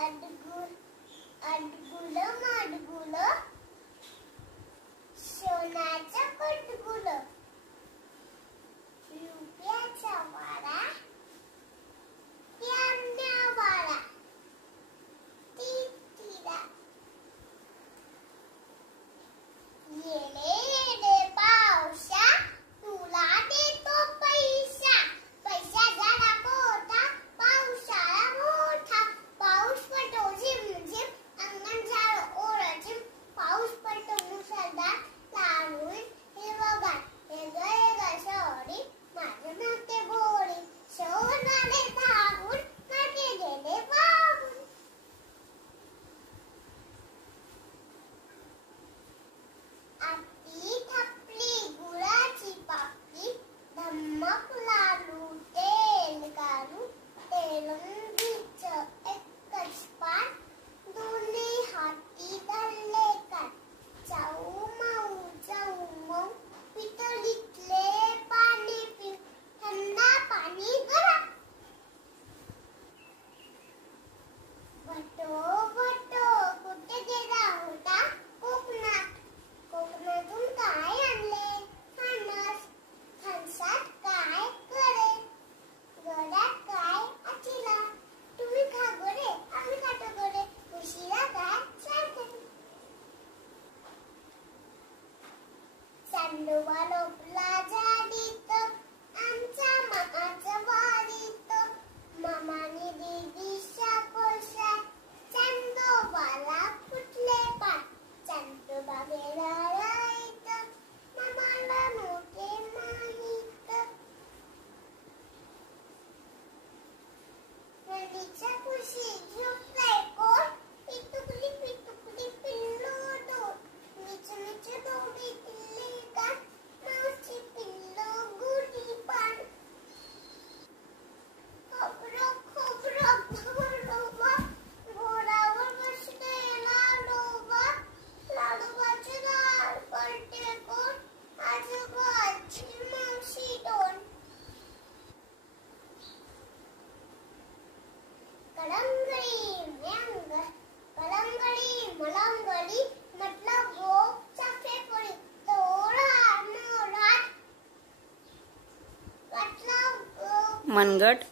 अडगुलं माडगुलं सोन्याचं कटगुलं रुपयाचा वारा प्यान्या वारा तिरा येडे येडे पावसा तुला देतो पैसा पैसा जरा मोठा पावसाळा मोठा पाऊस पडतो झिम झिम अंगण झालं ओरझिम पाऊस पडतो मुसळधार लावून हिरवगार हेग सॉरी माझे नाते भोळी सोनाले धावून माझे गेले वाहून आपली थपली गुळाची पापडी धम्मक लालू तेल काढू तेलंगीच एकच पान दोन्ही हाती धरले कान जाऊ माऊ पितळीतले पाणी पिऊ थंडा पाणी गरम भटो भटो कुठे गेला होता कोकणातून काय आणले फणस फणसात काय करे गड्यात काय आचिला तुम्ही खा गोरे आम्ही खातो गोरे उशिरा काय सांगते चांदोबा लोपला झाडीत आमच्या मामाच्या वाडीत मामाने दिदीच्या कोळशात चांदोबाला फुटले पाय चांदोबा गेला राईत मामाला नव्हते माहीत नदीच्या कुशी झोपलाय कोण पिटुकली पिल्लू दोन मिच मिच दोडी दिल्ली का मावशी पिल्लू गुडी पान खोबरं घोडावर घोडावर बसलेला लोबा लाडोबाचे लाल पलटे कोण आजोबाची मावशी दोन कलंगडी मलंगडी मतलब गो चाफे पडी तोरा मोरात मतलब मनगट